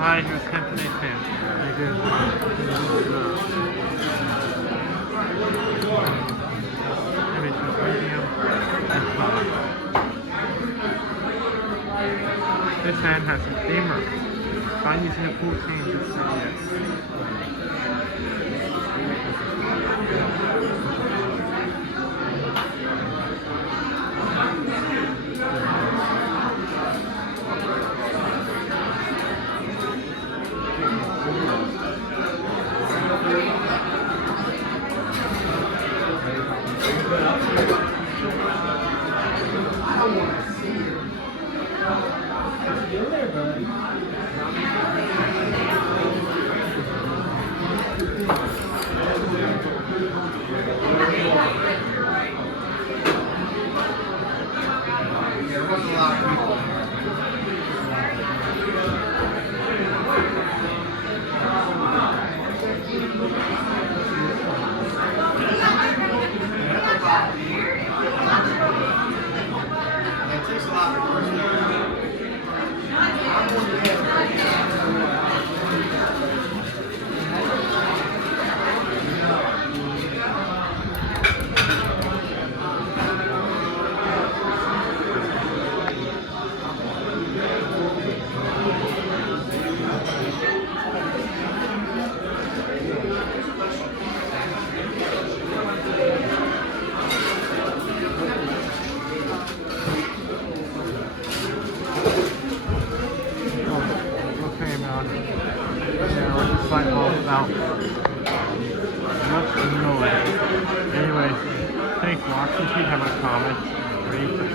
Hi, he was Symphony fan. I did. Image was medium and top. This hand has a dimmer. If I'm using a 14, just say yes. Okay, man. Yeah, we're just like all about. Nope, no way. Anyways, thanks for watching. If you have a comment, rate,